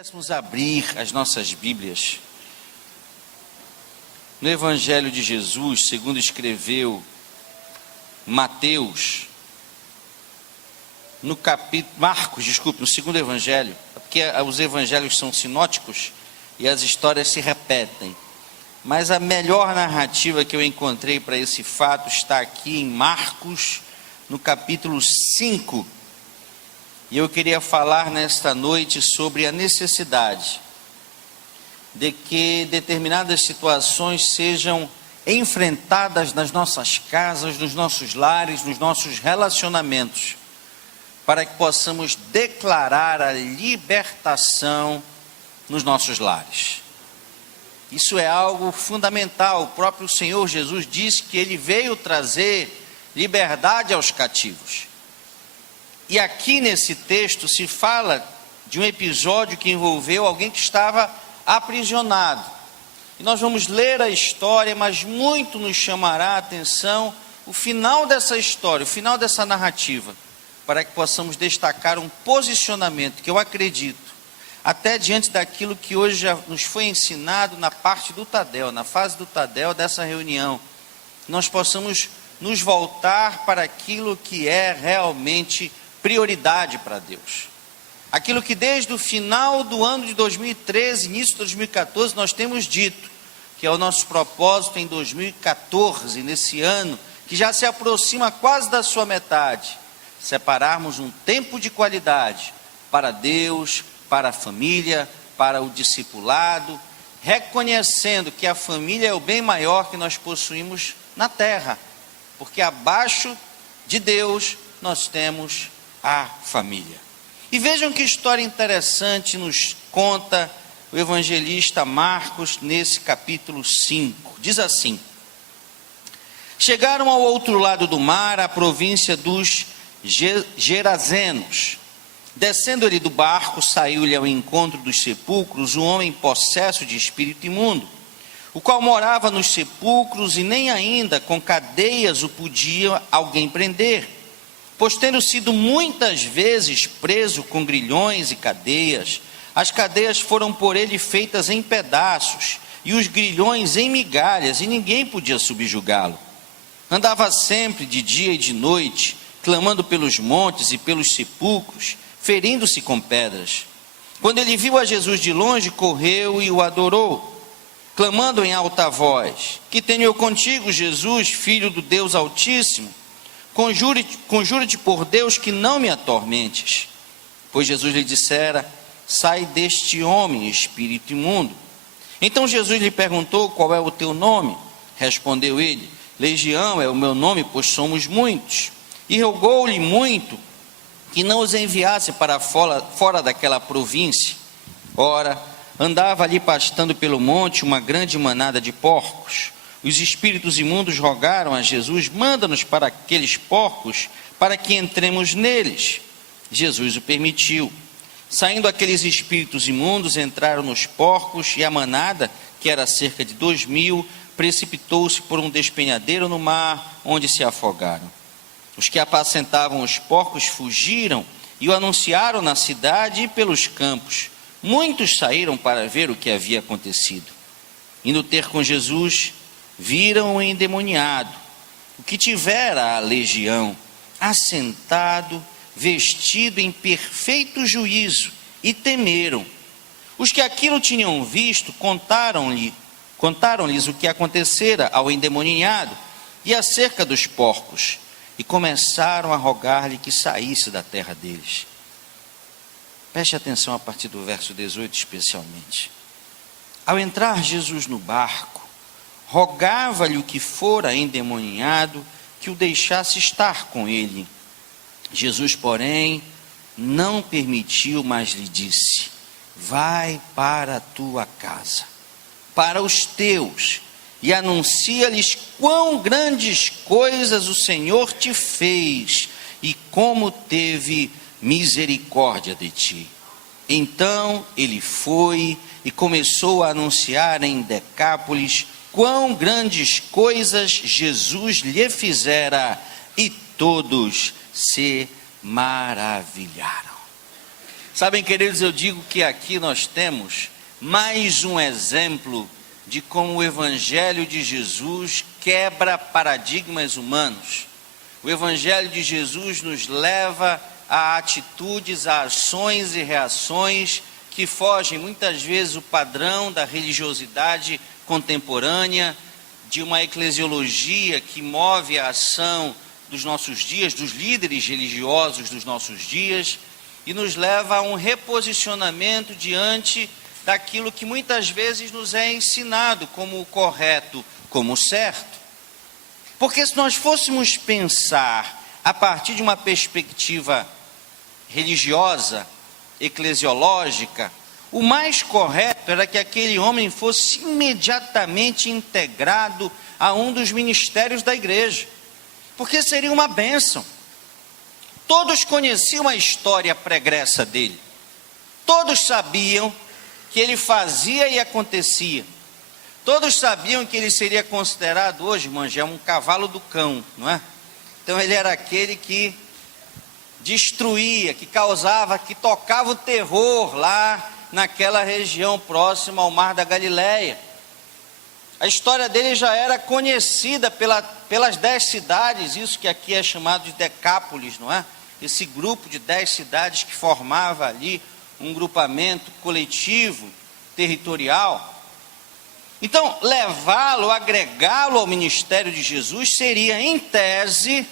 pudéssemos abrir as nossas Bíblias no Evangelho de Jesus, segundo escreveu Mateus, no capítulo, no segundo Evangelho, porque os Evangelhos são sinóticos e as histórias se repetem, mas a melhor narrativa que eu encontrei para esse fato está aqui em Marcos, no capítulo 5, e eu queria falar nesta noite sobre a necessidade de que determinadas situações sejam enfrentadas nas nossas casas, nos nossos lares, nos nossos relacionamentos, para que possamos declarar a libertação nos nossos lares. Isso é algo fundamental. O próprio Senhor Jesus disse que Ele veio trazer liberdade aos cativos. E aqui nesse texto se fala de um episódio que envolveu alguém que estava aprisionado. E nós vamos ler a história, mas muito nos chamará a atenção o final dessa história, o final dessa narrativa, para que possamos destacar um posicionamento que eu acredito, até diante daquilo que hoje já nos foi ensinado na parte do Tadel, na fase do Tadel dessa reunião, nós possamos nos voltar para aquilo que é realmente prioridade para Deus. Aquilo que desde o final do ano de 2013, início de 2014, nós temos dito, que é o nosso propósito em 2014, nesse ano, que já se aproxima quase da sua metade, separarmos um tempo de qualidade para Deus, para a família, para o discipulado, reconhecendo que a família é o bem maior que nós possuímos na terra, porque abaixo de Deus nós temos a família. E vejam que história interessante nos conta o evangelista Marcos nesse capítulo 5. Diz assim: chegaram ao outro lado do mar, à província dos Gerazenos. Descendo ele do barco, saiu-lhe ao encontro dos sepulcros um homem possesso de espírito imundo, o qual morava nos sepulcros, e nem ainda com cadeias o podia alguém prender, pois tendo sido muitas vezes preso com grilhões e cadeias, as cadeias foram por ele feitas em pedaços, e os grilhões em migalhas, e ninguém podia subjugá-lo. Andava sempre de dia e de noite, clamando pelos montes e pelos sepulcros, ferindo-se com pedras. Quando ele viu a Jesus de longe, correu e o adorou, clamando em alta voz: que tenho eu contigo, Jesus, filho do Deus Altíssimo? Conjuro-te por Deus que não me atormentes. Pois Jesus lhe dissera: sai deste homem, espírito imundo. Então Jesus lhe perguntou: qual é o teu nome? Respondeu ele: Legião é o meu nome, pois somos muitos. E rogou-lhe muito que não os enviasse para fora daquela província. Ora, andava ali pastando pelo monte uma grande manada de porcos. Os espíritos imundos rogaram a Jesus: manda-nos para aqueles porcos, para que entremos neles. Jesus o permitiu. Saindo aqueles espíritos imundos, entraram nos porcos, e a manada, que era cerca de 2.000, precipitou-se por um despenhadeiro no mar, onde se afogaram. Os que apacentavam os porcos fugiram e o anunciaram na cidade e pelos campos. Muitos saíram para ver o que havia acontecido. Indo ter com Jesus, viram o endemoniado, o que tivera a legião, assentado, vestido em perfeito juízo, e temeram. Os que aquilo tinham visto contaram-lhes o que acontecera ao endemoniado e acerca dos porcos, e começaram a rogar-lhe que saísse da terra deles. Preste atenção a partir do verso 18 especialmente. Ao entrar Jesus no barco, rogava-lhe o que fora endemoniado que o deixasse estar com ele. Jesus, porém, não permitiu, mas lhe disse: vai para a tua casa, para os teus, e anuncia-lhes quão grandes coisas o Senhor te fez, e como teve misericórdia de ti. Então ele foi e começou a anunciar em Decápolis quão grandes coisas Jesus lhe fizera, e todos se maravilharam. Sabem, queridos, eu digo que aqui nós temos mais um exemplo de como o Evangelho de Jesus quebra paradigmas humanos. O Evangelho de Jesus nos leva a atitudes, a ações e reações que fogem muitas vezes o padrão da religiosidade contemporânea, de uma eclesiologia que move a ação dos nossos dias, dos líderes religiosos dos nossos dias, e nos leva a um reposicionamento diante daquilo que muitas vezes nos é ensinado como o correto, como o certo. Porque se nós fôssemos pensar a partir de uma perspectiva religiosa, eclesiológica, o mais correto era que aquele homem fosse imediatamente integrado a um dos ministérios da igreja, porque seria uma bênção. Todos conheciam a história pregressa dele, todos sabiam que ele fazia e acontecia, todos sabiam que ele seria considerado hoje, irmãos, um cavalo do cão, não é? Então ele era aquele que destruía, que causava, que tocava o terror lá naquela região próxima ao Mar da Galileia. A história dele já era conhecida pelas 10 cidades, isso que aqui é chamado de Decápolis, não é? Esse grupo de 10 cidades que formava ali um grupamento coletivo, territorial. Então, levá-lo, agregá-lo ao ministério de Jesus seria, em tese,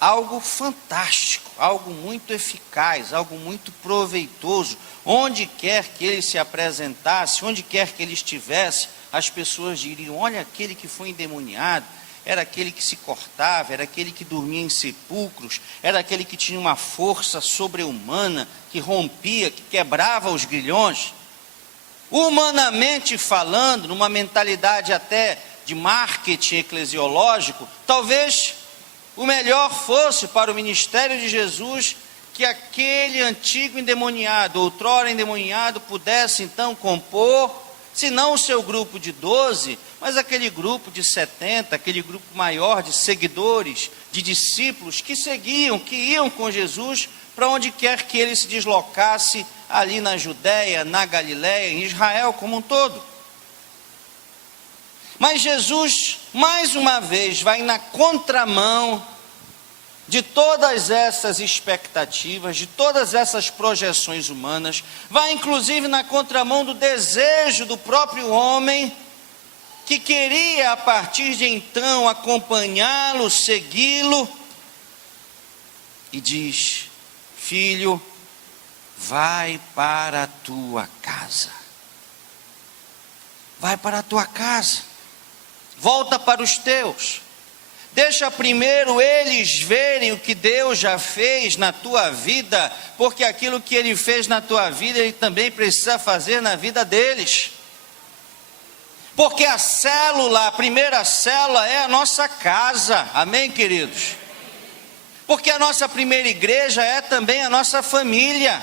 algo fantástico, algo muito eficaz, algo muito proveitoso. Onde quer que ele se apresentasse, onde quer que ele estivesse, as pessoas diriam: olha, aquele que foi endemoniado, era aquele que se cortava, era aquele que dormia em sepulcros, era aquele que tinha uma força sobre-humana, que rompia, que quebrava os grilhões. Humanamente falando, numa mentalidade até de marketing eclesiológico, talvez o melhor fosse para o ministério de Jesus que aquele antigo endemoniado, outrora endemoniado, pudesse então compor, se não o seu grupo de 12, mas aquele grupo de 70, aquele grupo maior de seguidores, de discípulos que seguiam, que iam com Jesus para onde quer que ele se deslocasse, ali na Judéia, na Galiléia, em Israel como um todo. Mas Jesus, mais uma vez, vai na contramão de todas essas expectativas, de todas essas projeções humanas, vai inclusive na contramão do desejo do próprio homem, que queria a partir de então acompanhá-lo, segui-lo, e diz: filho, vai para a tua casa, vai para a tua casa, volta para os teus, deixa primeiro eles verem o que Deus já fez na tua vida, porque aquilo que Ele fez na tua vida, Ele também precisa fazer na vida deles. Porque a célula, a primeira célula é a nossa casa, amém, queridos? Porque a nossa primeira igreja é também a nossa família.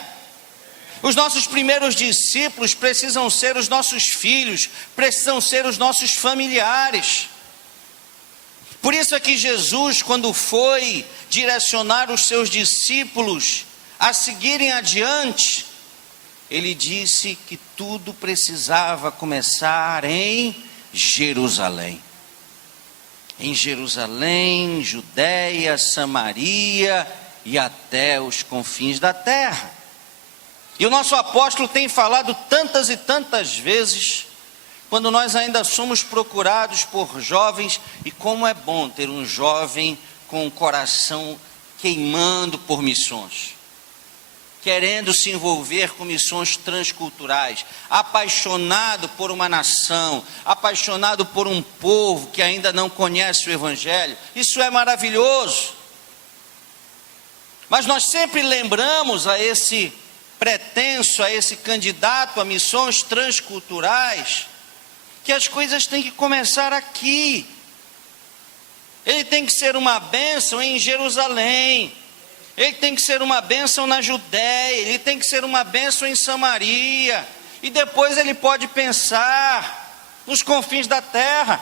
Os nossos primeiros discípulos precisam ser os nossos filhos, precisam ser os nossos familiares. Por isso é que Jesus, quando foi direcionar os seus discípulos a seguirem adiante, ele disse que tudo precisava começar em Jerusalém. Em Jerusalém, Judéia, Samaria e até os confins da terra. E o nosso apóstolo tem falado tantas e tantas vezes, quando nós ainda somos procurados por jovens, e como é bom ter um jovem com o coração queimando por missões, querendo se envolver com missões transculturais, apaixonado por uma nação, apaixonado por um povo que ainda não conhece o Evangelho. Isso é maravilhoso. Mas nós sempre lembramos a esse pretenso, a esse candidato a missões transculturais, que as coisas têm que começar aqui. Ele tem que ser uma bênção em Jerusalém, ele tem que ser uma bênção na Judéia, ele tem que ser uma bênção em Samaria, e depois ele pode pensar nos confins da terra.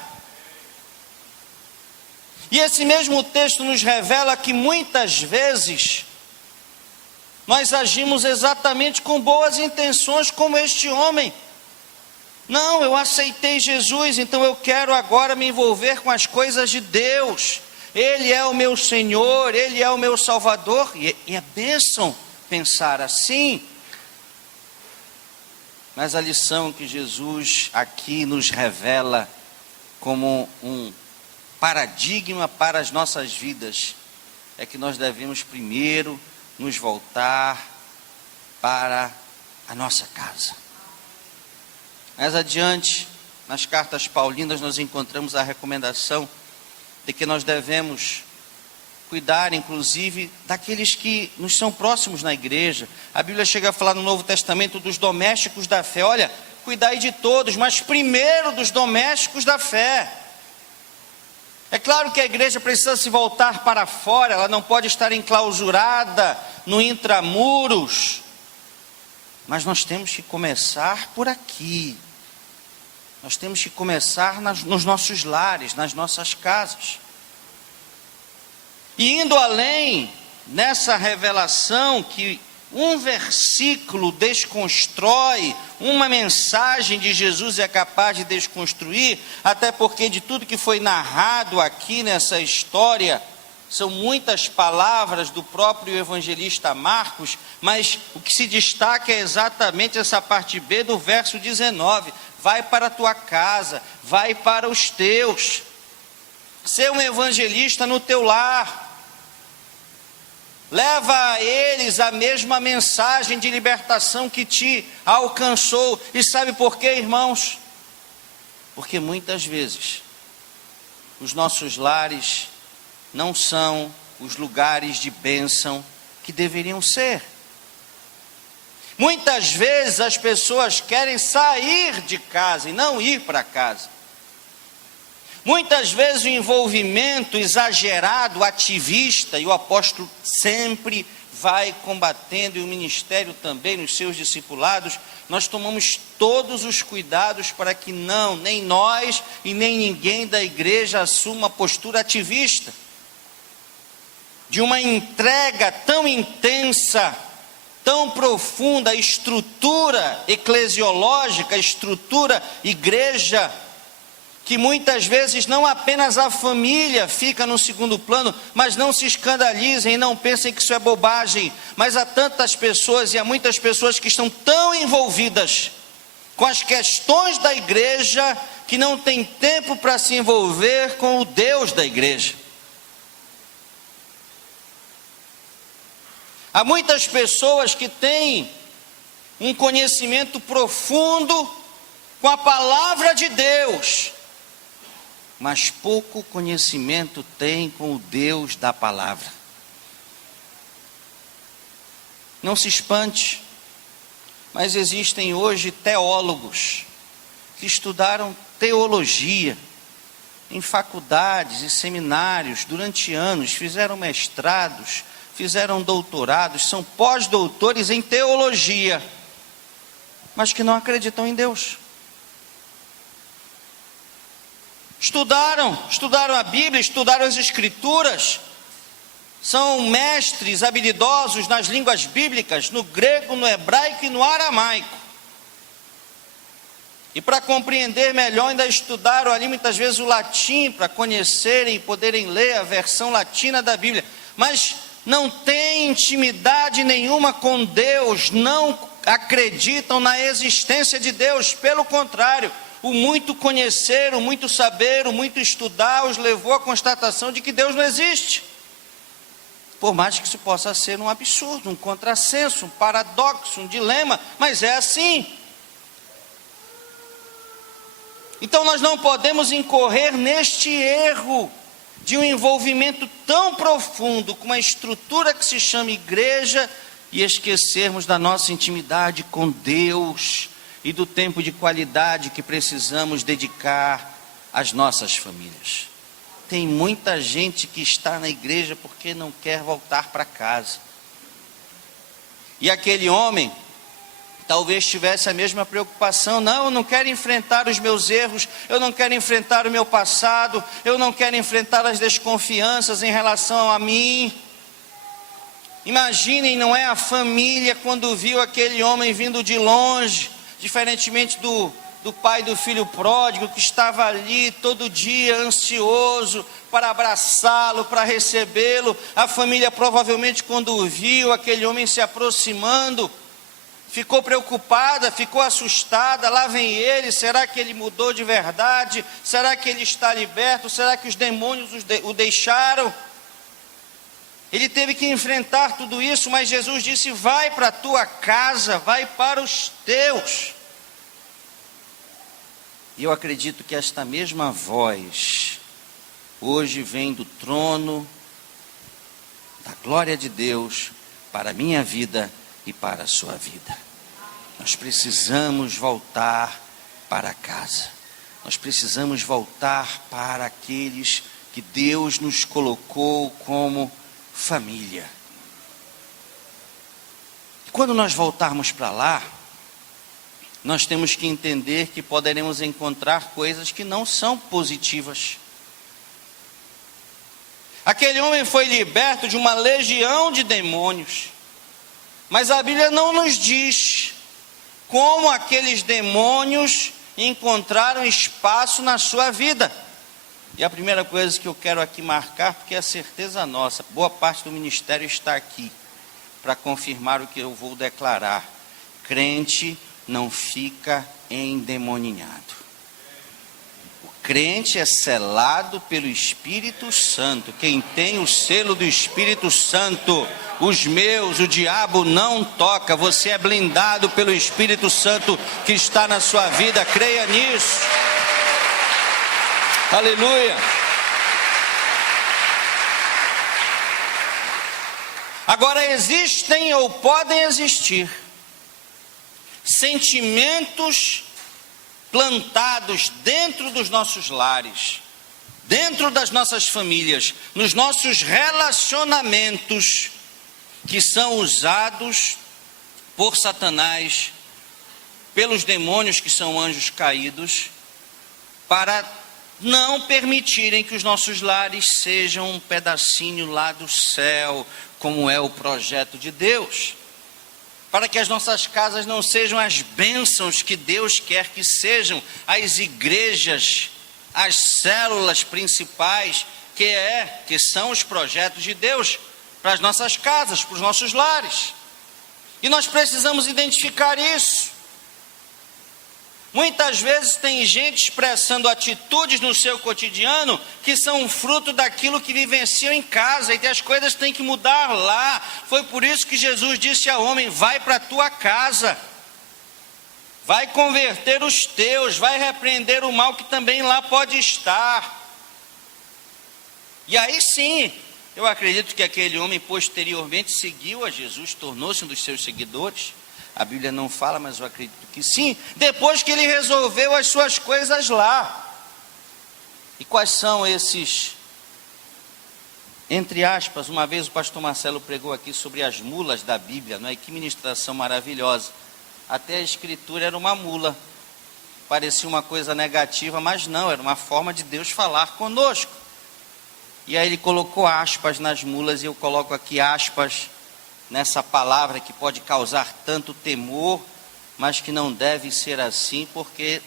E esse mesmo texto nos revela que muitas vezes nós agimos exatamente com boas intenções, como este homem. Não, eu aceitei Jesus, então eu quero agora me envolver com as coisas de Deus. Ele é o meu Senhor, Ele é o meu Salvador. E é bênção pensar assim. Mas a lição que Jesus aqui nos revela como um paradigma para as nossas vidas é que nós devemos primeiro nos voltar para a nossa casa. Mais adiante, nas cartas paulinas, nós encontramos a recomendação de que nós devemos cuidar, inclusive, daqueles que nos são próximos na igreja. A Bíblia chega a falar no Novo Testamento dos domésticos da fé. Olha, cuidai de todos, mas primeiro dos domésticos da fé. É claro que a igreja precisa se voltar para fora, ela não pode estar enclausurada no intramuros, mas nós temos que começar por aqui. Nós temos que começar nos nossos lares, nas nossas casas. E indo além nessa revelação que um versículo desconstrói, uma mensagem de Jesus é capaz de desconstruir, até porque de tudo que foi narrado aqui nessa história, são muitas palavras do próprio evangelista Marcos, mas o que se destaca é exatamente essa parte B do verso 19, vai para a tua casa, vai para os teus, ser um evangelista no teu lar, leva a eles a mesma mensagem de libertação que te alcançou. E sabe por quê, irmãos? Porque muitas vezes os nossos lares não são os lugares de bênção que deveriam ser. Muitas vezes as pessoas querem sair de casa e não ir para casa. Muitas vezes o envolvimento exagerado, ativista, e o apóstolo sempre vai combatendo, e o ministério também, nos seus discipulados, nós tomamos todos os cuidados para que nem nós e nem ninguém da igreja assuma postura ativista, de uma entrega tão intensa, tão profunda, a estrutura eclesiológica, a estrutura igreja, que muitas vezes não apenas a família fica no segundo plano, mas não se escandalizem e não pensem que isso é bobagem, mas há tantas pessoas e há muitas pessoas que estão tão envolvidas com as questões da igreja, que não tem tempo para se envolver com o Deus da igreja. Há muitas pessoas que têm um conhecimento profundo com a palavra de Deus, mas pouco conhecimento tem com o Deus da palavra. Não se espante, mas existem hoje teólogos que estudaram teologia em faculdades e seminários durante anos, fizeram mestrados, fizeram doutorados, são pós-doutores em teologia, mas que não acreditam em Deus. Estudaram a Bíblia, estudaram as Escrituras, são mestres habilidosos nas línguas bíblicas, no grego, no hebraico e no aramaico. E para compreender melhor, ainda estudaram ali muitas vezes o latim, para conhecerem e poderem ler a versão latina da Bíblia, mas não têm intimidade nenhuma com Deus, não acreditam na existência de Deus, pelo contrário, o muito conhecer, o muito saber, o muito estudar os levou à constatação de que Deus não existe. Por mais que isso possa ser um absurdo, um contrassenso, um paradoxo, um dilema, mas é assim. Então nós não podemos incorrer neste erro de um envolvimento tão profundo com uma estrutura que se chama igreja e esquecermos da nossa intimidade com Deus e do tempo de qualidade que precisamos dedicar às nossas famílias. Tem muita gente que está na igreja porque não quer voltar para casa. E aquele homem talvez tivesse a mesma preocupação. Não, eu não quero enfrentar os meus erros, eu não quero enfrentar o meu passado, eu não quero enfrentar as desconfianças em relação a mim. Imaginem, não é, a família quando viu aquele homem vindo de longe, diferentemente do pai do filho pródigo, que estava ali todo dia ansioso para abraçá-lo, para recebê-lo. A família provavelmente, quando viu aquele homem se aproximando, ficou preocupada, ficou assustada. Lá vem ele, será que ele mudou de verdade? Será que ele está liberto? Será que os demônios o deixaram? Ele teve que enfrentar tudo isso, mas Jesus disse: vai para a tua casa, vai para os teus. E eu acredito que esta mesma voz hoje vem do trono da glória de Deus para a minha vida e para a sua vida. Nós precisamos voltar para casa. Nós precisamos voltar para aqueles que Deus nos colocou como família. E quando nós voltarmos para lá, nós temos que entender que poderemos encontrar coisas que não são positivas. Aquele homem foi liberto de uma legião de demônios, mas a Bíblia não nos diz como aqueles demônios encontraram espaço na sua vida. E a primeira coisa que eu quero aqui marcar, porque é certeza nossa, boa parte do ministério está aqui para confirmar o que eu vou declarar: crente não fica endemoninhado. O crente é selado pelo Espírito Santo. Quem tem o selo do Espírito Santo, os meus, o diabo não toca. Você é blindado pelo Espírito Santo que está na sua vida, creia nisso. Aleluia. Agora, existem ou podem existir sentimentos plantados dentro dos nossos lares, dentro das nossas famílias, nos nossos relacionamentos, que são usados por Satanás, pelos demônios que são anjos caídos, para não permitirem que os nossos lares sejam um pedacinho lá do céu, como é o projeto de Deus. Para que as nossas casas não sejam as bênçãos que Deus quer que sejam, as igrejas, as células principais, que são os projetos de Deus para as nossas casas, para os nossos lares. E nós precisamos identificar isso. Muitas vezes tem gente expressando atitudes no seu cotidiano que são fruto daquilo que vivenciam em casa, e as coisas têm que mudar lá. Foi por isso que Jesus disse ao homem: vai para a tua casa, vai converter os teus, vai repreender o mal que também lá pode estar. E aí sim, eu acredito que aquele homem posteriormente seguiu a Jesus, tornou-se um dos seus seguidores. A Bíblia não fala, mas eu acredito que sim, depois que ele resolveu as suas coisas lá. E quais são esses, entre aspas, uma vez o pastor Marcelo pregou aqui sobre as mulas da Bíblia, não é? Que ministração maravilhosa. Até a escritura era uma mula, parecia uma coisa negativa, mas não, era uma forma de Deus falar conosco. E aí ele colocou aspas nas mulas, e eu coloco aqui aspas nessa palavra que pode causar tanto temor, mas que não deve ser assim, porque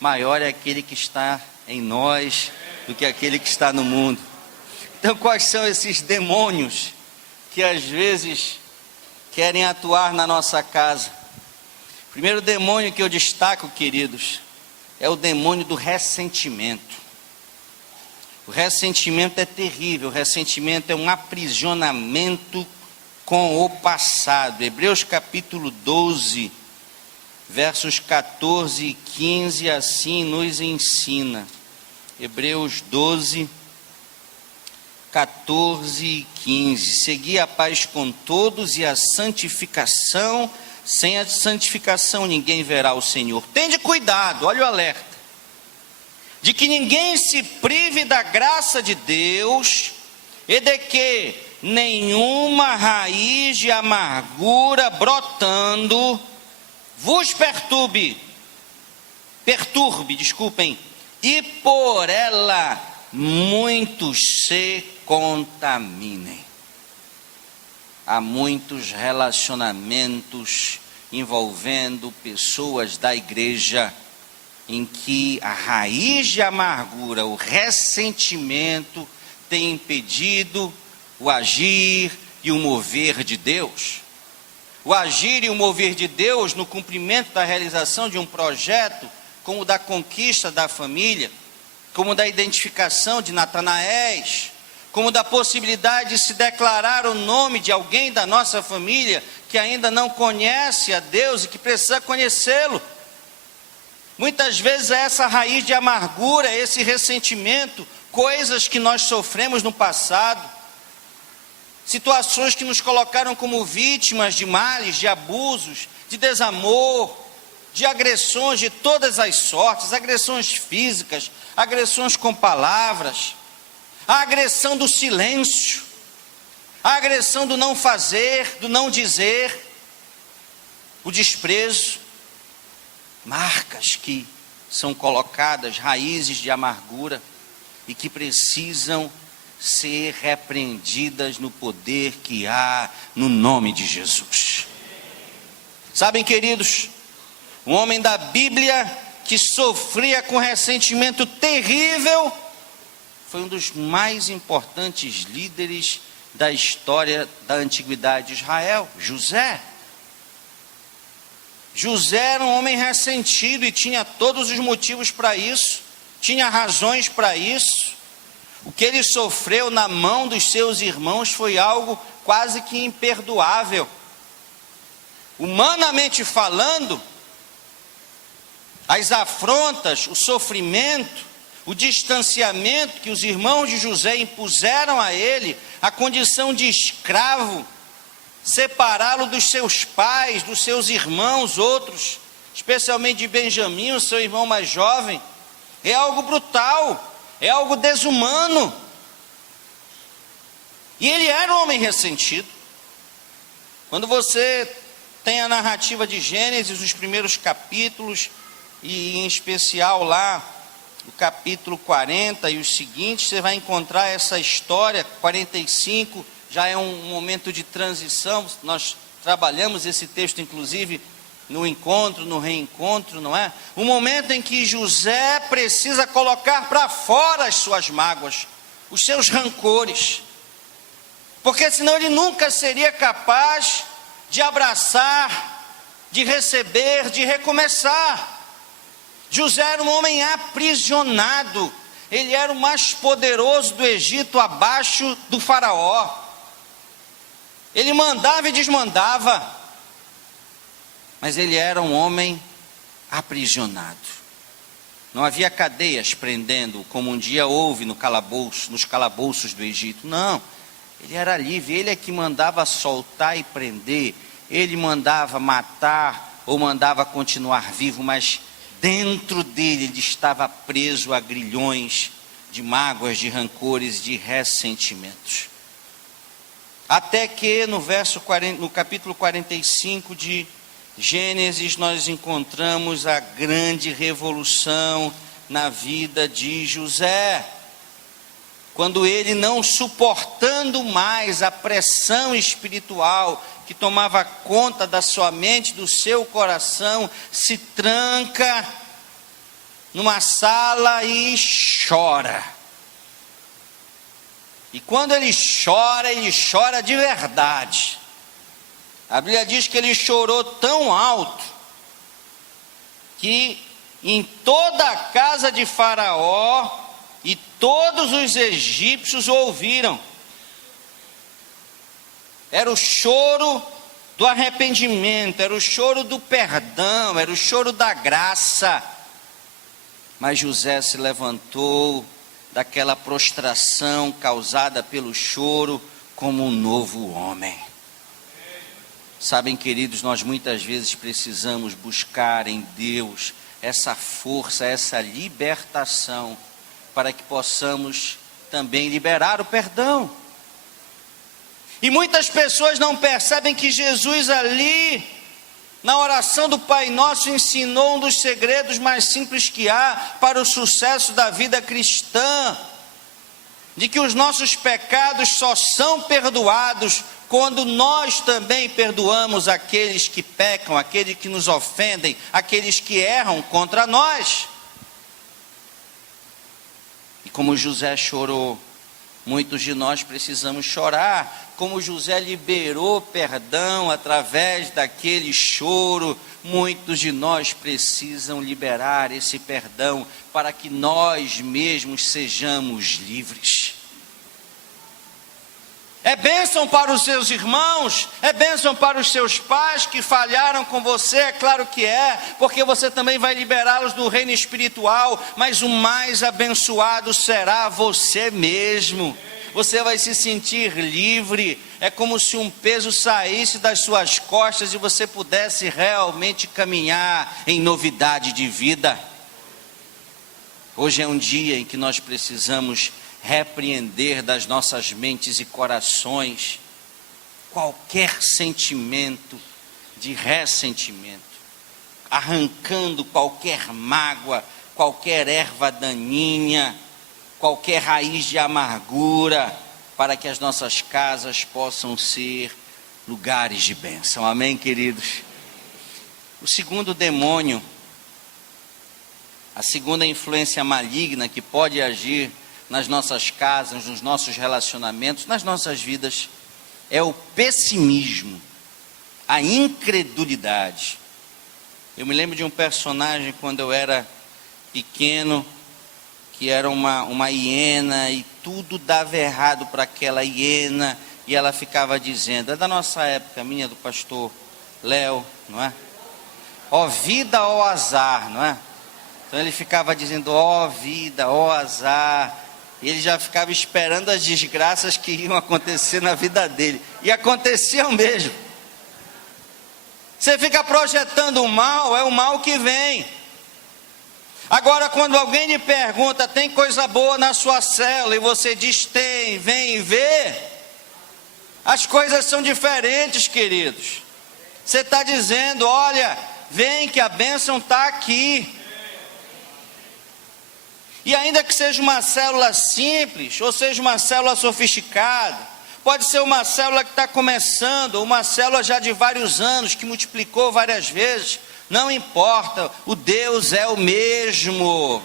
maior é aquele que está em nós do que aquele que está no mundo. Então, quais são esses demônios que às vezes querem atuar na nossa casa? O primeiro demônio que eu destaco, queridos, é o demônio do ressentimento. O ressentimento é terrível. O ressentimento é um aprisionamento com o passado. Hebreus capítulo 12, versos 14 e 15, assim nos ensina. Hebreus 12, 14 e 15. Segui a paz com todos e a santificação. Sem a santificação ninguém verá o Senhor. Tende cuidado, olha o alerta, de que ninguém se prive da graça de Deus, e de que nenhuma raiz de amargura brotando vos perturbe, e por ela muitos se contaminem. há muitos relacionamentos envolvendo pessoas da igreja em que a raiz de amargura, o ressentimento, tem impedido o agir e o mover de Deus. O agir e o mover de Deus no cumprimento da realização de um projeto, como o da conquista da família, como da identificação de Natanaés, como da possibilidade de se declarar o nome de alguém da nossa família que ainda não conhece a Deus e que precisa conhecê-lo. Muitas vezes é essa raiz de amargura, esse ressentimento, coisas que nós sofremos no passado, situações que nos colocaram como vítimas de males, de abusos, de desamor, de agressões de todas as sortes, agressões físicas, agressões com palavras, a agressão do silêncio, a agressão do não fazer, do não dizer, o desprezo, marcas que são colocadas, raízes de amargura e que precisam ser repreendidas no poder que há no nome de Jesus. Sabem, queridos, um homem da Bíblia que sofria com ressentimento terrível foi um dos mais importantes líderes da história da antiguidade de Israel, José. José era um homem ressentido e tinha todos os motivos para isso, tinha razões para isso. O que ele sofreu na mão dos seus irmãos foi algo quase que imperdoável. Humanamente falando, as afrontas, o sofrimento, o distanciamento que os irmãos de José impuseram a ele, a condição de escravo, separá-lo dos seus pais, dos seus irmãos outros, especialmente de Benjamim, o seu irmão mais jovem, é algo brutal, é algo desumano. E ele era um homem ressentido. Quando você tem a narrativa de Gênesis, os primeiros capítulos, e em especial lá, o capítulo 40 e os seguintes, você vai encontrar essa história. 45 já é um momento de transição. Nós trabalhamos esse texto, inclusive, no encontro, no reencontro, não é? O momento em que José precisa colocar para fora as suas mágoas, os seus rancores, porque senão ele nunca seria capaz de abraçar, de receber, de recomeçar. José era um homem aprisionado, ele era o mais poderoso do Egito, abaixo do faraó. Ele mandava e desmandava, mas ele era um homem aprisionado. Não havia cadeias prendendo, como um dia houve nos calabouços do Egito. Não, ele era livre, ele é que mandava soltar e prender, ele mandava matar ou mandava continuar vivo, mas dentro dele ele estava preso a grilhões de mágoas, de rancores, de ressentimentos. Até que no capítulo 45 de Gênesis, nós encontramos a grande revolução na vida de José. Quando ele, não suportando mais a pressão espiritual que tomava conta da sua mente, do seu coração, se tranca numa sala e chora. E quando ele chora de verdade. A Bíblia diz que ele chorou tão alto que em toda a casa de Faraó e todos os egípcios o ouviram. Era o choro do arrependimento, era o choro do perdão, era o choro da graça. Mas José se levantou daquela prostração causada pelo choro como um novo homem. Sabem, queridos, nós muitas vezes precisamos buscar em Deus essa força, essa libertação, para que possamos também liberar o perdão. E muitas pessoas não percebem que Jesus ali, na oração do Pai Nosso, ensinou um dos segredos mais simples que há para o sucesso da vida cristã, de que os nossos pecados só são perdoados quando nós também perdoamos aqueles que pecam, aqueles que nos ofendem, aqueles que erram contra nós. E como José chorou, muitos de nós precisamos chorar. Como José liberou perdão através daquele choro, muitos de nós precisam liberar esse perdão para que nós mesmos sejamos livres. É bênção para os seus irmãos, é bênção para os seus pais que falharam com você, é claro que é, porque você também vai liberá-los do reino espiritual, mas o mais abençoado será você mesmo. Você vai se sentir livre, é como se um peso saísse das suas costas e você pudesse realmente caminhar em novidade de vida. Hoje é um dia em que nós precisamos repreender das nossas mentes e corações qualquer sentimento de ressentimento, arrancando qualquer mágoa, qualquer erva daninha, qualquer raiz de amargura, para que as nossas casas possam ser lugares de bênção. Amém, queridos? O segundo demônio, a segunda influência maligna que pode agir nas nossas casas, nos nossos relacionamentos, nas nossas vidas, é o pessimismo, a incredulidade. Eu me lembro de um personagem quando eu era pequeno, que era uma hiena, e tudo dava errado para aquela hiena, e ela ficava dizendo, é da nossa época, minha, do pastor Léo, não é? Ó vida, ó azar, não é? Então ele ficava dizendo, ó vida, ó azar, e ele já ficava esperando as desgraças que iam acontecer na vida dele, e aconteciam mesmo. Você fica projetando o mal, é o mal que vem. Agora, quando alguém lhe pergunta, tem coisa boa na sua célula, e você diz, tem, vem ver, as coisas são diferentes, queridos. Você está dizendo, olha, vem que a bênção está aqui. E ainda que seja uma célula simples, ou seja uma célula sofisticada, pode ser uma célula que está começando, ou uma célula já de vários anos, que multiplicou várias vezes, não importa, o Deus é o mesmo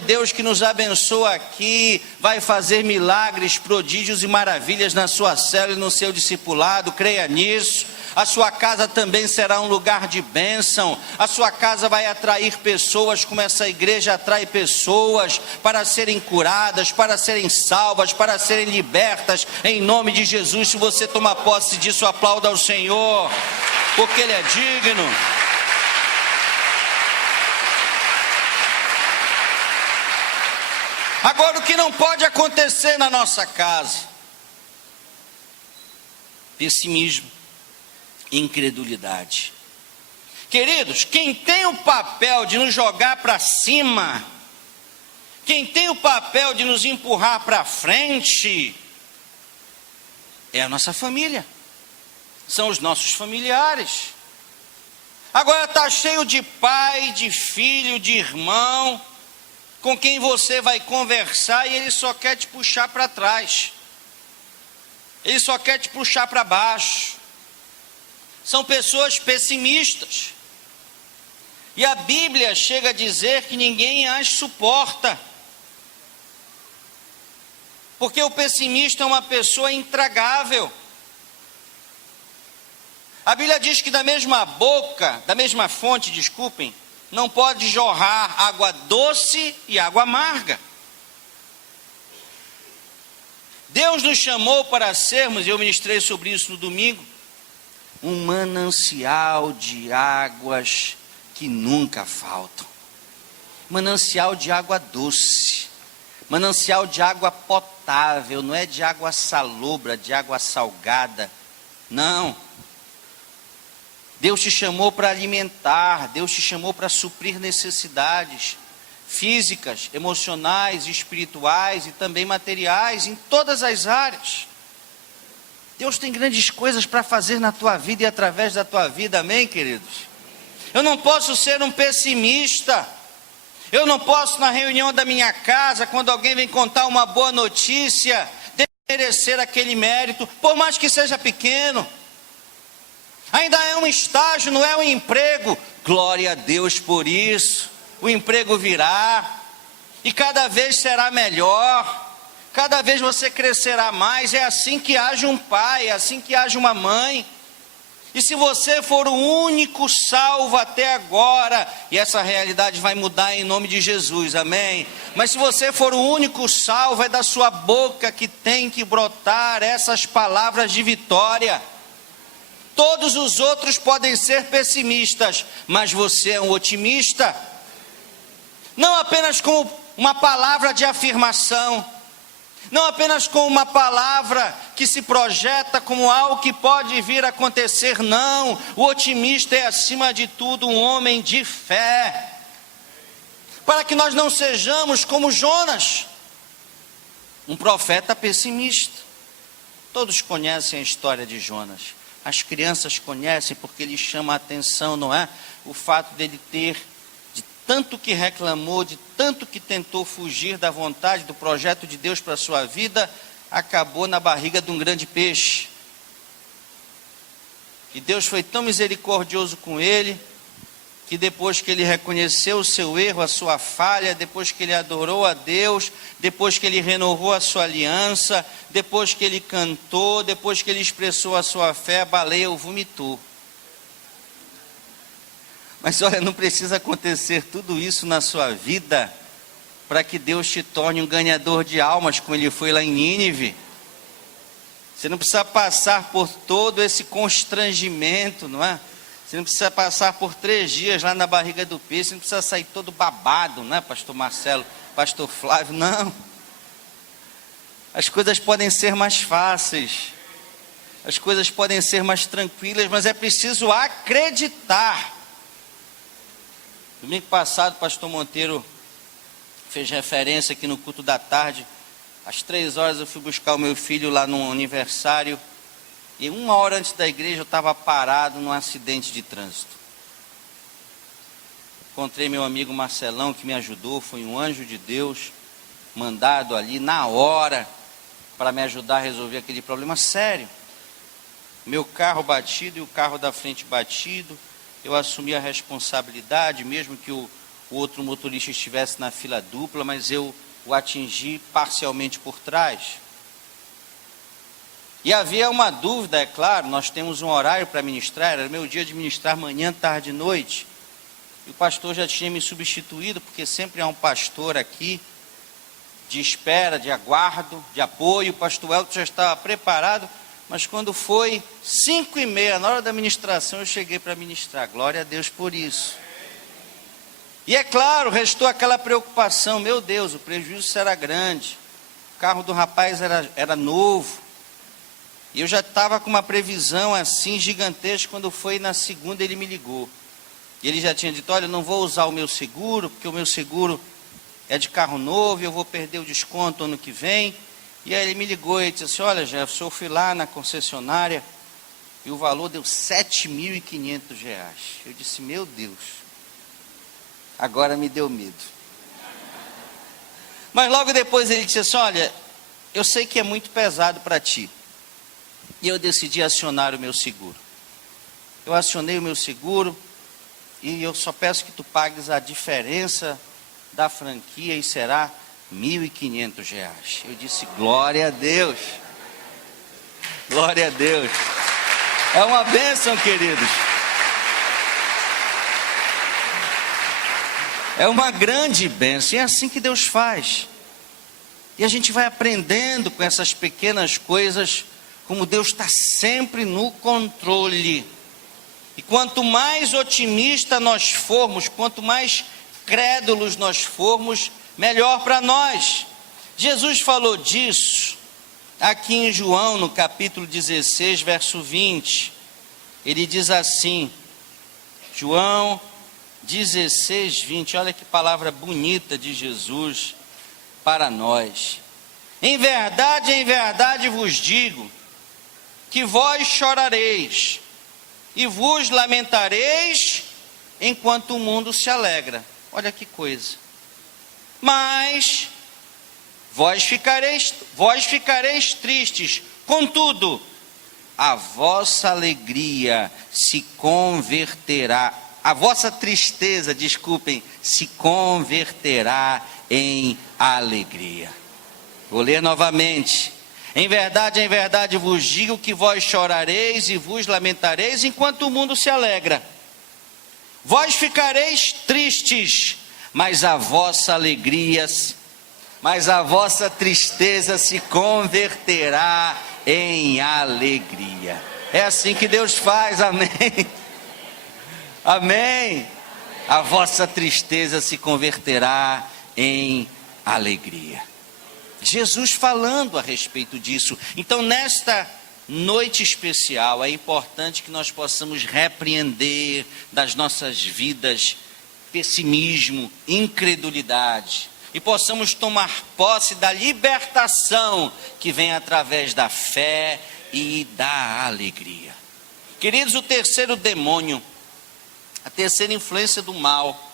Deus que nos abençoa aqui, vai fazer milagres, prodígios e maravilhas na sua célula e no seu discipulado, creia nisso. A sua casa também será um lugar de bênção, a sua casa vai atrair pessoas, como essa igreja atrai pessoas, para serem curadas, para serem salvas, para serem libertas, em nome de Jesus. Se você tomar posse disso, aplauda ao Senhor, porque Ele é digno. Agora, o que não pode acontecer na nossa casa? Pessimismo, incredulidade. Queridos, quem tem o papel de nos jogar para cima, quem tem o papel de nos empurrar para frente, é a nossa família, são os nossos familiares. Agora está cheio de pai, de filho, de irmão, com quem você vai conversar e ele só quer te puxar para trás, ele só quer te puxar para baixo. São pessoas pessimistas, e a Bíblia chega a dizer que ninguém as suporta, porque o pessimista é uma pessoa intragável. A Bíblia diz que da mesma fonte, não pode jorrar água doce e água amarga. Deus nos chamou para sermos, e eu ministrei sobre isso no domingo, um manancial de águas que nunca faltam. Manancial de água doce, manancial de água potável, não é de água salobra, de água salgada, não. Deus te chamou para alimentar, Deus te chamou para suprir necessidades físicas, emocionais, espirituais e também materiais, em todas as áreas. Deus tem grandes coisas para fazer na tua vida e através da tua vida, amém, queridos? Eu não posso ser um pessimista, eu não posso na reunião da minha casa, quando alguém vem contar uma boa notícia, merecer aquele mérito, por mais que seja pequeno. Ainda é um estágio, não é um emprego. Glória a Deus por isso. O emprego virá e cada vez será melhor. Cada vez você crescerá mais. É assim que age um pai, é assim que age uma mãe. E se você for o único salvo até agora, e essa realidade vai mudar em nome de Jesus, amém? Mas se você for o único salvo, é da sua boca que tem que brotar essas palavras de vitória. Todos os outros podem ser pessimistas, mas você é um otimista. Não apenas com uma palavra de afirmação, não apenas com uma palavra que se projeta como algo que pode vir a acontecer, não. O otimista é, acima de tudo, um homem de fé. Para que nós não sejamos como Jonas, um profeta pessimista. Todos conhecem a história de Jonas. As crianças conhecem porque lhe chama a atenção, não é? O fato dele ter, de tanto que reclamou, de tanto que tentou fugir da vontade, do projeto de Deus para a sua vida, acabou na barriga de um grande peixe. E Deus foi tão misericordioso com ele, que depois que ele reconheceu o seu erro, a sua falha, depois que ele adorou a Deus, depois que ele renovou a sua aliança, depois que ele cantou, depois que ele expressou a sua fé, a baleia o vomitou. Mas olha, não precisa acontecer tudo isso na sua vida para que Deus te torne um ganhador de almas, como ele foi lá em Nínive. Você não precisa passar por todo esse constrangimento, não é? Você não precisa passar por 3 dias lá na barriga do peixe, você não precisa sair todo babado, não é, pastor Marcelo, pastor Flávio, não. As coisas podem ser mais fáceis, as coisas podem ser mais tranquilas, mas é preciso acreditar. Domingo passado, o pastor Monteiro fez referência aqui no culto da tarde. Às 3 horas eu fui buscar o meu filho lá no aniversário. E 1 hora antes da igreja eu estava parado num acidente de trânsito. Encontrei meu amigo Marcelão, que me ajudou, foi um anjo de Deus, mandado ali na hora, para me ajudar a resolver aquele problema sério. Meu carro batido e o carro da frente batido. Eu assumi a responsabilidade, mesmo que o outro motorista estivesse na fila dupla, mas eu o atingi parcialmente por trás. E havia uma dúvida, é claro, nós temos um horário para ministrar, era meu dia de ministrar manhã, tarde e noite. E o pastor já tinha me substituído, porque sempre há um pastor aqui, de espera, de aguardo, de apoio. O pastor Elton já estava preparado, mas quando foi 5h30, na hora da ministração, eu cheguei para ministrar. Glória a Deus por isso. E é claro, restou aquela preocupação, meu Deus, o prejuízo será grande. O carro do rapaz era novo. E eu já estava com uma previsão assim gigantesca. Quando foi na segunda ele me ligou. E ele já tinha dito, olha, eu não vou usar o meu seguro, porque o meu seguro é de carro novo, e eu vou perder o desconto ano que vem. E aí ele me ligou e disse assim, olha Jefferson, eu fui lá na concessionária e o valor deu R$7.500. Eu disse, meu Deus, agora me deu medo. Mas logo depois ele disse assim, olha, eu sei que é muito pesado para ti. E eu decidi acionar o meu seguro. Eu acionei o meu seguro e eu só peço que tu pagues a diferença da franquia e será R$1.500. Eu disse, glória a Deus. Glória a Deus. É uma bênção, queridos. É uma grande bênção. E é assim que Deus faz. E a gente vai aprendendo com essas pequenas coisas, como Deus está sempre no controle. E quanto mais otimista nós formos, quanto mais crédulos nós formos, melhor para nós. Jesus falou disso aqui em João, no capítulo 16, verso 20. Ele diz assim, João 16, 20, olha que palavra bonita de Jesus para nós. Em verdade vos digo, que vós chorareis e vos lamentareis, enquanto o mundo se alegra. Olha que coisa. Mas vós ficareis tristes, contudo, a vossa alegria se converterá, a vossa tristeza, desculpem, se converterá em alegria. Vou ler novamente. Em verdade vos digo que vós chorareis e vos lamentareis enquanto o mundo se alegra. Vós ficareis tristes, mas a vossa tristeza se converterá em alegria. É assim que Deus faz, amém? Amém? A vossa tristeza se converterá em alegria. Jesus falando a respeito disso. Então, nesta noite especial, é importante que nós possamos repreender das nossas vidas pessimismo, incredulidade, e possamos tomar posse da libertação que vem através da fé e da alegria. Queridos, o terceiro demônio, a terceira influência do mal,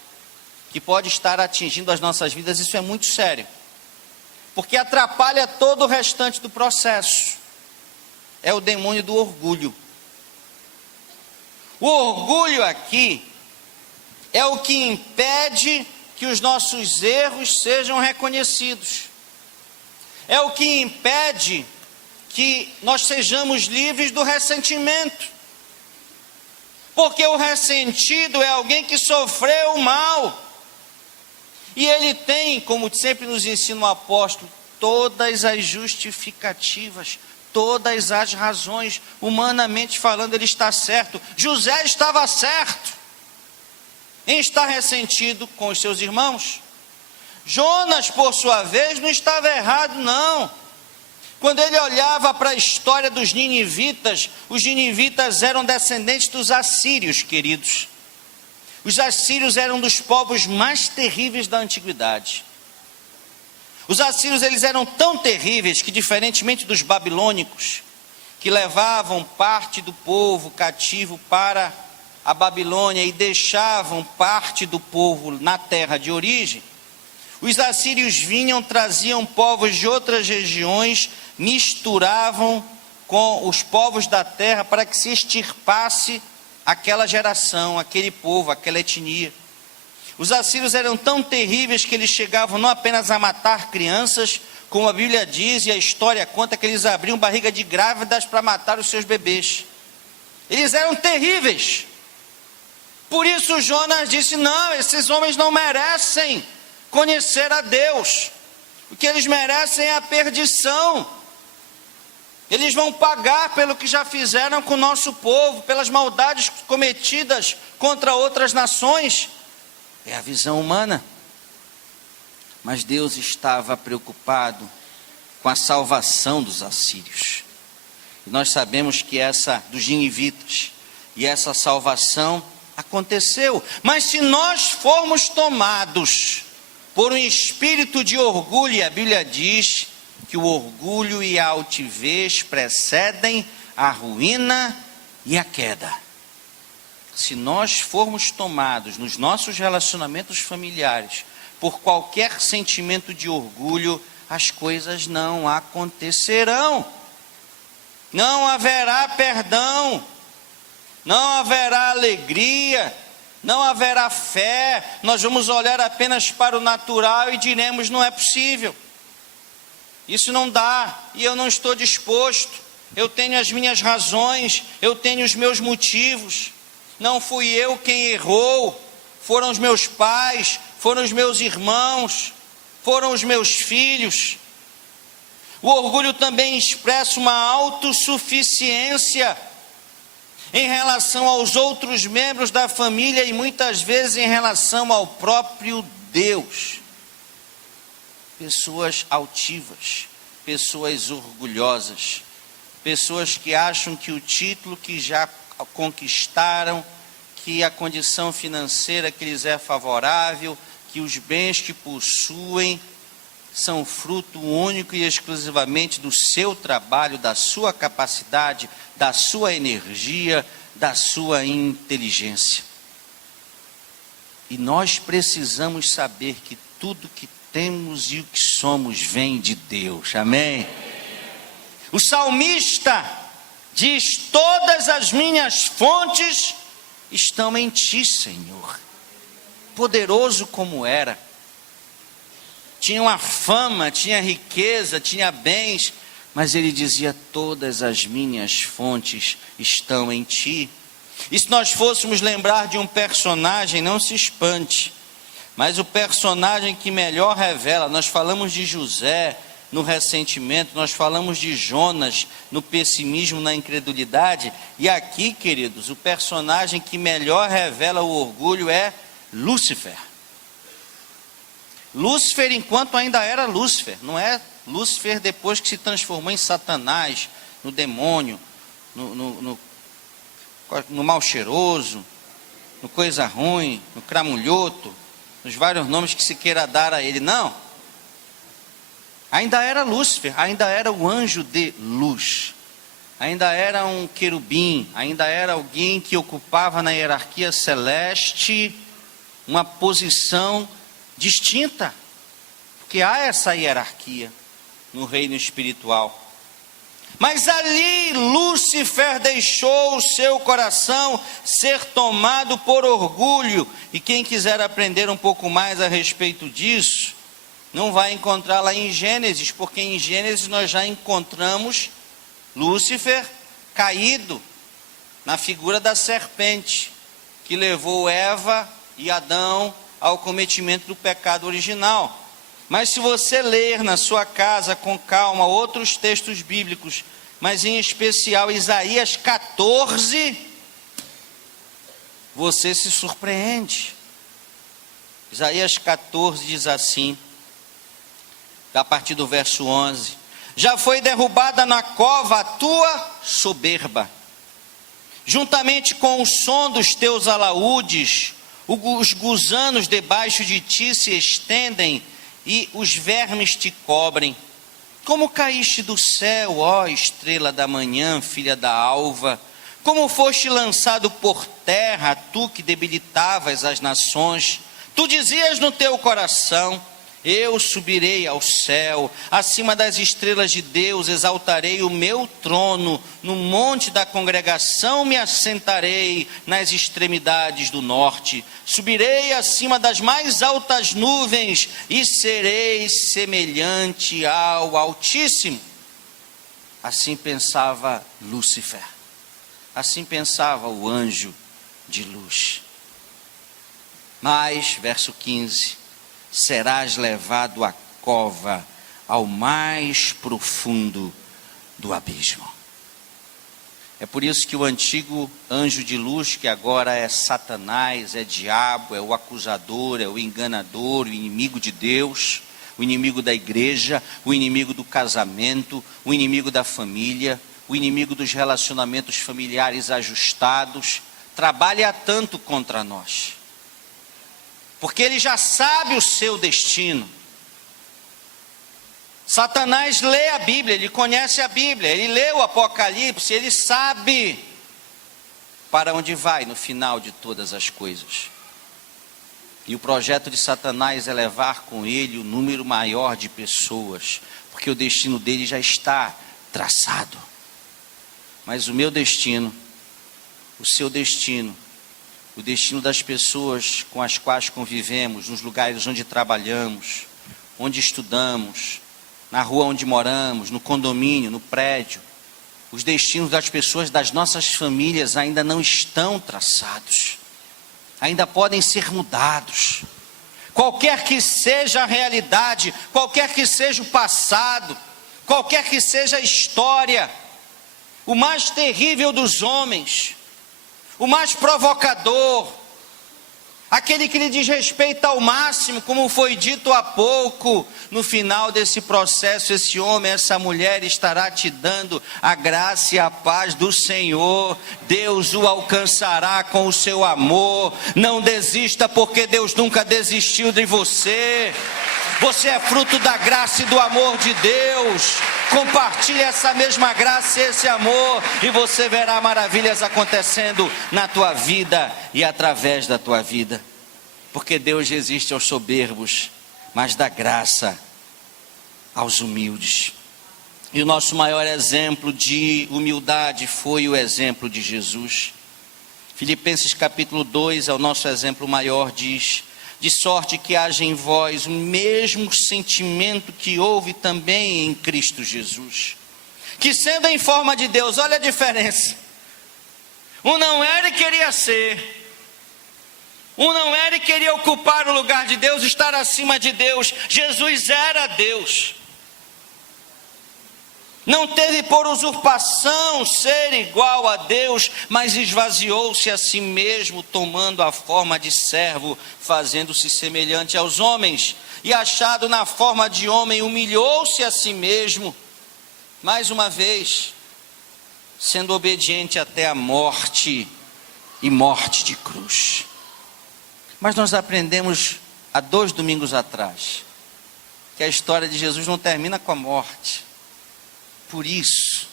que pode estar atingindo as nossas vidas, isso é muito sério, porque atrapalha todo o restante do processo. É o demônio do orgulho. O orgulho aqui é o que impede que os nossos erros sejam reconhecidos. É o que impede que nós sejamos livres do ressentimento. Porque o ressentido é alguém que sofreu mal. E ele tem, como sempre nos ensina o apóstolo, todas as justificativas, todas as razões, humanamente falando, ele está certo. José estava certo em estar ressentido com os seus irmãos. Jonas, por sua vez, não estava errado, não. Quando ele olhava para a história dos ninivitas, os ninivitas eram descendentes dos assírios, queridos. Os assírios eram dos povos mais terríveis da antiguidade. Os assírios, eles eram tão terríveis que, diferentemente dos babilônicos, que levavam parte do povo cativo para a Babilônia e deixavam parte do povo na terra de origem, os assírios vinham, traziam povos de outras regiões, misturavam com os povos da terra para que se extirpasse aquela geração, aquele povo, aquela etnia. Os assírios eram tão terríveis que eles chegavam não apenas a matar crianças, como a Bíblia diz e a história conta que eles abriam barriga de grávidas para matar os seus bebês. Eles eram terríveis. Por isso Jonas disse: não, esses homens não merecem conhecer a Deus. O que eles merecem é a perdição. Eles vão pagar pelo que já fizeram com o nosso povo, pelas maldades cometidas contra outras nações. É a visão humana. Mas Deus estava preocupado com a salvação dos assírios. E nós sabemos que essa dos ninivitas e essa salvação aconteceu. Mas se nós formos tomados por um espírito de orgulho, e a Bíblia diz que o orgulho e a altivez precedem a ruína e a queda. Se nós formos tomados nos nossos relacionamentos familiares por qualquer sentimento de orgulho, as coisas não acontecerão. Não haverá perdão, não haverá alegria, não haverá fé. Nós vamos olhar apenas para o natural e diremos: não é possível, isso não dá, e eu não estou disposto, eu tenho as minhas razões, eu tenho os meus motivos. Não fui eu quem errou, foram os meus pais, foram os meus irmãos, foram os meus filhos. O orgulho também expressa uma autossuficiência em relação aos outros membros da família e muitas vezes em relação ao próprio Deus. Pessoas altivas, pessoas orgulhosas, pessoas que acham que o título que já conquistaram, que a condição financeira que lhes é favorável, que os bens que possuem são fruto único e exclusivamente do seu trabalho, da sua capacidade, da sua energia, da sua inteligência. E nós precisamos saber que tudo que temos e o que somos vem de Deus, amém? O salmista diz: todas as minhas fontes estão em ti, Senhor. Poderoso como era, tinha uma fama, tinha riqueza, tinha bens, mas ele dizia: todas as minhas fontes estão em ti. E se nós fôssemos lembrar de um personagem, não se espante, mas o personagem que melhor revela, nós falamos de José no ressentimento, nós falamos de Jonas no pessimismo, na incredulidade, e aqui, queridos, o personagem que melhor revela o orgulho é Lúcifer. Lúcifer enquanto ainda era Lúcifer, não é Lúcifer depois que se transformou em Satanás, no demônio, no mal cheiroso, no coisa ruim, no cramulhoto, nos vários nomes que se queira dar a ele. Não, ainda era Lúcifer, ainda era o anjo de luz, ainda era um querubim, ainda era alguém que ocupava na hierarquia celeste uma posição distinta, porque há essa hierarquia no reino espiritual. Mas ali Lúcifer deixou o seu coração ser tomado por orgulho, e quem quiser aprender um pouco mais a respeito disso, não vai encontrar lá em Gênesis, porque em Gênesis nós já encontramos Lúcifer caído na figura da serpente, que levou Eva e Adão ao cometimento do pecado original. Mas se você ler na sua casa com calma outros textos bíblicos, mas em especial Isaías 14, você se surpreende. Isaías 14 diz assim, a partir do verso 11: já foi derrubada na cova a tua soberba, juntamente com o som dos teus alaúdes, os gusanos debaixo de ti se estendem e os vermes te cobrem. Como caíste do céu, ó estrela da manhã, filha da alva, como foste lançado por terra, tu que debilitavas as nações. Tu dizias no teu coração: eu subirei ao céu, acima das estrelas de Deus exaltarei o meu trono, no monte da congregação me assentarei, nas extremidades do norte. Subirei acima das mais altas nuvens e serei semelhante ao Altíssimo. Assim pensava Lúcifer, assim pensava o anjo de luz. Mas, verso 15: serás levado à cova, ao mais profundo do abismo. É por isso que o antigo anjo de luz, que agora é Satanás, é diabo, é o acusador, é o enganador, o inimigo de Deus, o inimigo da igreja, o inimigo do casamento, o inimigo da família, o inimigo dos relacionamentos familiares ajustados, trabalha tanto contra nós, porque ele já sabe o seu destino. Satanás lê a Bíblia, ele conhece a Bíblia, ele lê o Apocalipse, ele sabe para onde vai no final de todas as coisas. E o projeto de Satanás é levar com ele o número maior de pessoas, porque o destino dele já está traçado. Mas o meu destino, o seu destino, o destino das pessoas com as quais convivemos, nos lugares onde trabalhamos, onde estudamos, na rua onde moramos, no condomínio, no prédio, os destinos das pessoas das nossas famílias ainda não estão traçados, ainda podem ser mudados. Qualquer que seja a realidade, qualquer que seja o passado, qualquer que seja a história, o mais terrível dos homens, o mais provocador, aquele que lhe diz respeito ao máximo, como foi dito há pouco, no final desse processo, esse homem, essa mulher estará te dando a graça e a paz do Senhor. Deus o alcançará com o seu amor. Não desista, porque Deus nunca desistiu de você. Você é fruto da graça e do amor de Deus. Compartilhe essa mesma graça e esse amor, e você verá maravilhas acontecendo na tua vida e através da tua vida. Porque Deus resiste aos soberbos, mas dá graça aos humildes. E o nosso maior exemplo de humildade foi o exemplo de Jesus. Filipenses capítulo 2 é o nosso exemplo maior, diz: de sorte que haja em vós o mesmo sentimento que houve também em Cristo Jesus, que sendo em forma de Deus, olha a diferença, um não era e queria ser, um não era e queria ocupar o lugar de Deus, estar acima de Deus. Jesus era Deus, não teve por usurpação ser igual a Deus, mas esvaziou-se a si mesmo, tomando a forma de servo, fazendo-se semelhante aos homens, e achado na forma de homem, humilhou-se a si mesmo, mais uma vez, sendo obediente até a morte, e morte de cruz. Mas nós aprendemos há 2 domingos atrás, que a história de Jesus não termina com a morte. Por isso,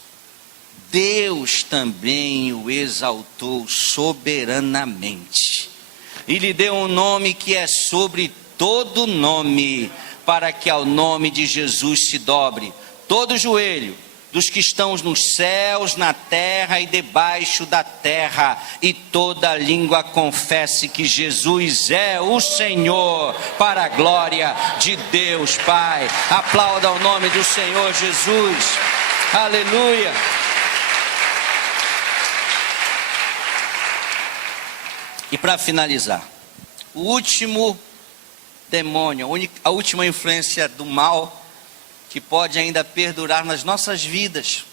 Deus também o exaltou soberanamente, e lhe deu um nome que é sobre todo nome, para que ao nome de Jesus se dobre todo joelho, dos que estão nos céus, na terra e debaixo da terra, e toda língua confesse que Jesus é o Senhor, para a glória de Deus Pai. Aplauda o nome do Senhor Jesus. Aleluia. E para finalizar, o último demônio, a última influência do mal que pode ainda perdurar nas nossas vidas,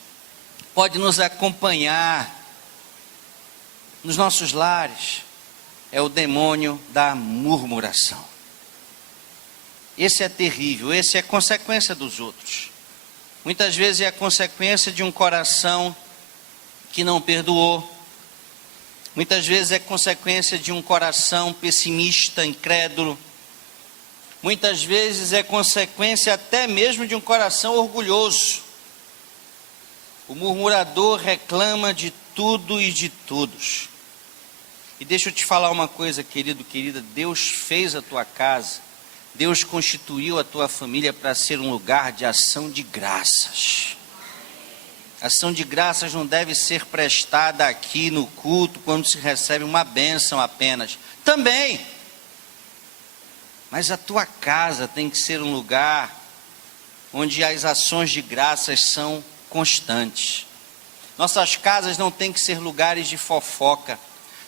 pode nos acompanhar nos nossos lares, é o demônio da murmuração. Esse é terrível, esse é consequência dos outros. Muitas vezes é a consequência de um coração que não perdoou. Muitas vezes é consequência de um coração pessimista, incrédulo. Muitas vezes é consequência até mesmo de um coração orgulhoso. O murmurador reclama de tudo e de todos. E deixa eu te falar uma coisa, querido, querida, Deus fez a tua casa, Deus constituiu a tua família para ser um lugar de ação de graças. Ação de graças não deve ser prestada aqui no culto, quando se recebe uma bênção apenas. Também. Mas a tua casa tem que ser um lugar onde as ações de graças são constantes. Nossas casas não têm que ser lugares de fofoca.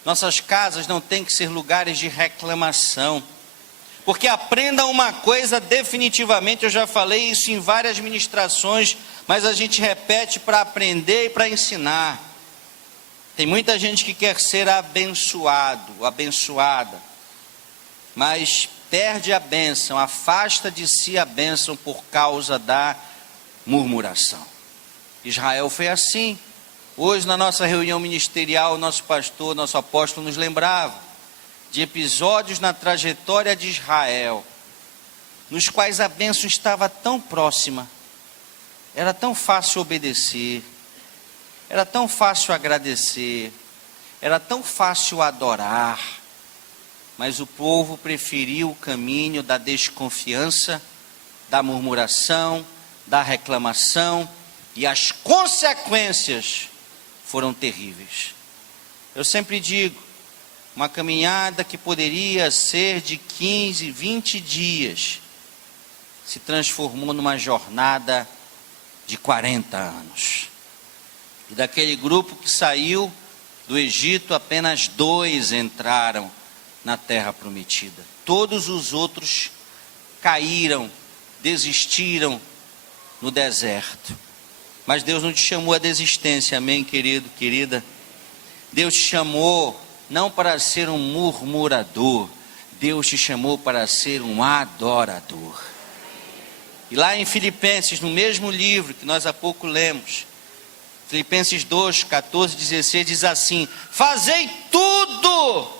Nossas casas não têm que ser lugares de reclamação. Porque aprenda uma coisa definitivamente, eu já falei isso em várias ministrações, mas a gente repete para aprender e para ensinar. Tem muita gente que quer ser abençoado, abençoada, mas perde a bênção, afasta de si a bênção por causa da murmuração. Israel foi assim. Hoje na nossa reunião ministerial, o nosso pastor, nosso apóstolo nos lembrava de episódios na trajetória de Israel, nos quais a bênção estava tão próxima, era tão fácil obedecer, era tão fácil agradecer, era tão fácil adorar, mas o povo preferiu o caminho da desconfiança, da murmuração, da reclamação, e as consequências foram terríveis. Eu sempre digo, uma caminhada que poderia ser de 15, 20 dias, se transformou numa jornada de 40 anos. E daquele grupo que saiu do Egito, apenas 2 entraram na terra prometida. Todos os outros caíram, desistiram no deserto. Mas Deus não te chamou à desistência, amém, querido, querida? Deus te chamou não para ser um murmurador, Deus te chamou para ser um adorador. E lá em Filipenses, no mesmo livro que nós há pouco lemos, Filipenses 2, 14, 16, diz assim: fazei tudo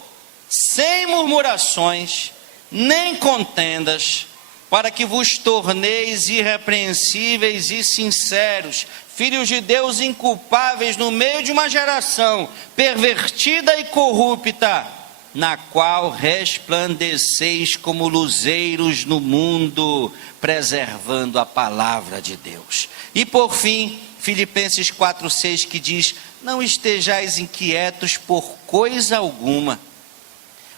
sem murmurações, nem contendas, para que vos torneis irrepreensíveis e sinceros, filhos de Deus inculpáveis no meio de uma geração pervertida e corrupta, na qual resplandeceis como luzeiros no mundo, preservando a palavra de Deus. E por fim, Filipenses 4:6, que diz: não estejais inquietos por coisa alguma,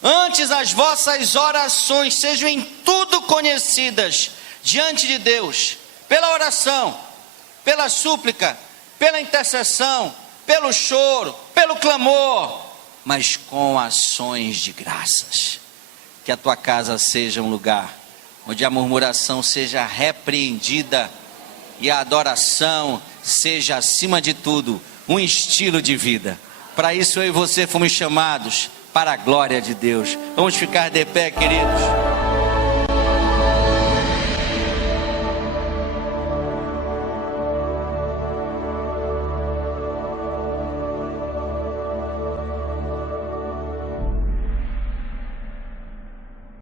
antes as vossas orações sejam em tudo conhecidas diante de Deus, pela oração, pela súplica, pela intercessão, pelo choro, pelo clamor, mas com ações de graças. Que a tua casa seja um lugar onde a murmuração seja repreendida e a adoração seja, acima de tudo, um estilo de vida. Para isso eu e você fomos chamados para a glória de Deus. Vamos ficar de pé, queridos.